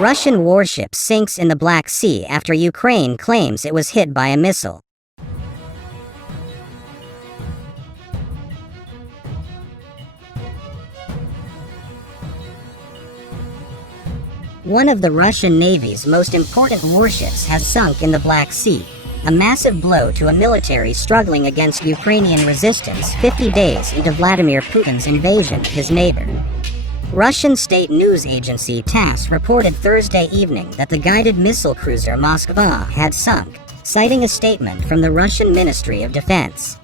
Russian warship sinks in the Black Sea after Ukraine claims it was hit by a missile. One of the Russian Navy's most important warships has sunk in the Black Sea, a massive blow to a military struggling against Ukrainian resistance 50 days into Vladimir Putin's invasion of his neighbor. Russian state news agency TASS reported Thursday evening that the guided missile cruiser Moskva had sunk, citing a statement from the Russian Ministry of Defense.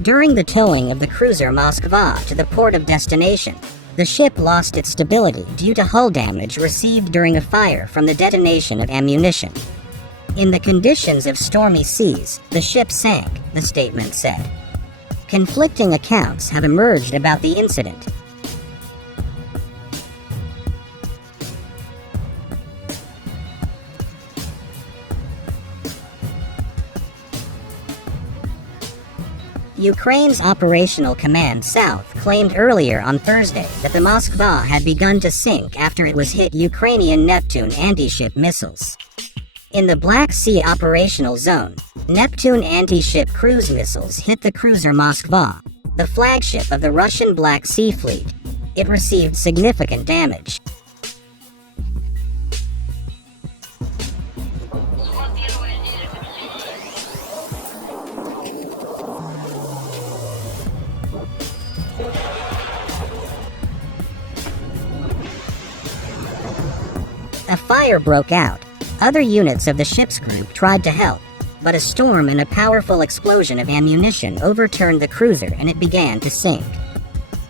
During the towing of the cruiser Moskva to the port of destination, the ship lost its stability due to hull damage received during a fire from the detonation of ammunition. In the conditions of stormy seas, the ship sank, the statement said. Conflicting accounts have emerged about the incident. Ukraine's Operational Command South claimed earlier on Thursday that the Moskva had begun to sink after it was hit Ukrainian Neptune anti-ship missiles. In the Black Sea operational zone, Neptune anti-ship cruise missiles hit the cruiser Moskva, the flagship of the Russian Black Sea Fleet. It received significant damage. A fire broke out. Other units of the ship's group tried to help, but a storm and a powerful explosion of ammunition overturned the cruiser and it began to sink.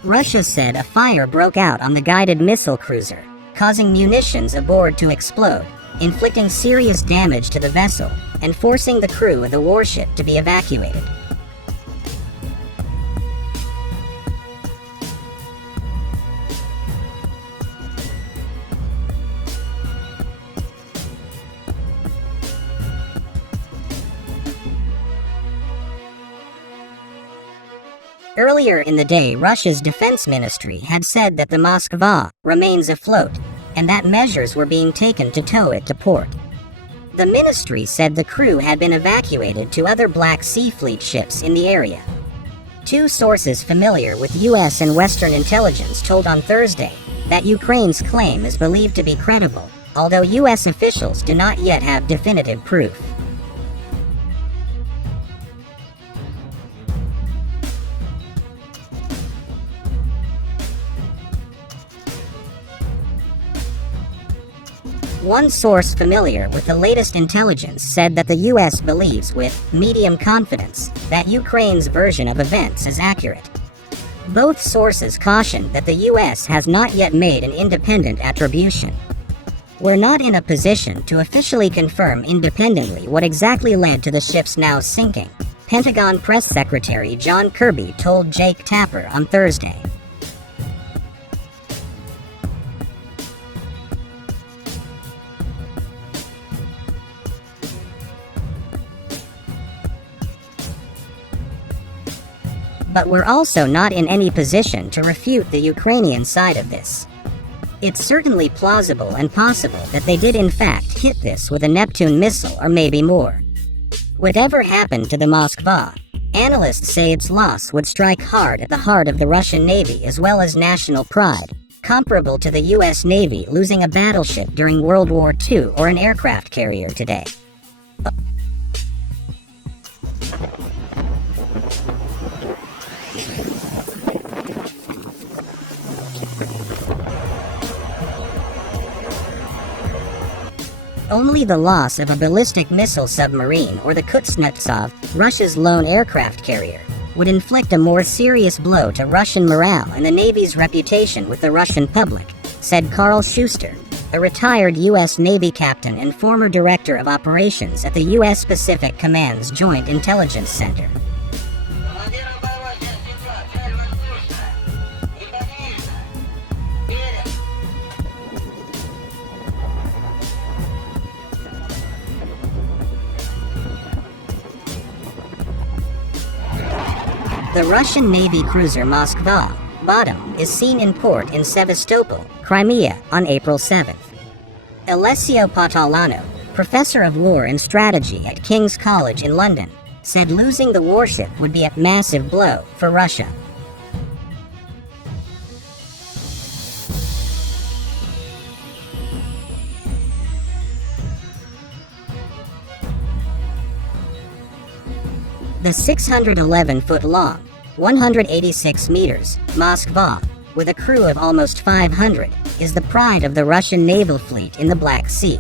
Russia said a fire broke out on the guided missile cruiser, causing munitions aboard to explode, inflicting serious damage to the vessel and forcing the crew of the warship to be evacuated. Earlier in the day, Russia's defense ministry had said that the Moskva remains afloat, and that measures were being taken to tow it to port. The ministry said the crew had been evacuated to other Black Sea Fleet ships in the area. Two sources familiar with U.S. and Western intelligence told on Thursday that Ukraine's claim is believed to be credible, although U.S. officials do not yet have definitive proof. One source familiar with the latest intelligence said that the U.S. believes with medium confidence that Ukraine's version of events is accurate. Both sources cautioned that the U.S. has not yet made an independent attribution. We're not in a position to officially confirm independently what exactly led to the ship's now sinking, Pentagon Press Secretary John Kirby told Jake Tapper on Thursday. But we're also not in any position to refute the Ukrainian side of this. It's certainly plausible and possible that they did in fact hit this with a Neptune missile or maybe more. Whatever happened to the Moskva, analysts say its loss would strike hard at the heart of the Russian Navy as well as national pride, comparable to the U.S. Navy losing a battleship during World War II or an aircraft carrier today. Only the loss of a ballistic missile submarine or the Kuznetsov, Russia's lone aircraft carrier, would inflict a more serious blow to Russian morale and the Navy's reputation with the Russian public, said Carl Schuster, a retired U.S. Navy captain and former director of operations at the U.S. Pacific Command's Joint Intelligence Center. The Russian Navy cruiser Moskva bottom is seen in port in Sevastopol, Crimea, on April 7th. Alessio Patalano, professor of war and strategy at King's College in London, said losing the warship would be a massive blow for Russia. The 611-foot-long, 186 meters, Moskva, with a crew of almost 500, is the pride of the Russian naval fleet in the Black Sea.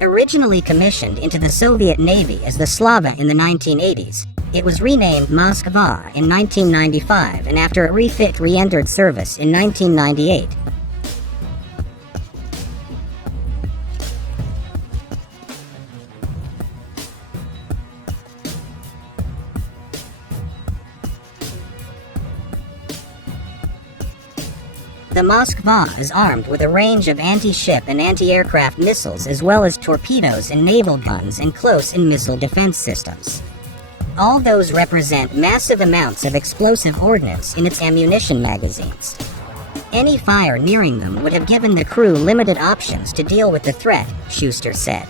Originally commissioned into the Soviet Navy as the Slava in the 1980s, it was renamed Moskva in 1995 and after a refit re-entered service in 1998. The Moskva is armed with a range of anti-ship and anti-aircraft missiles as well as torpedoes and naval guns and close and missile defense systems. All those represent massive amounts of explosive ordnance in its ammunition magazines. Any fire nearing them would have given the crew limited options to deal with the threat, Schuster said.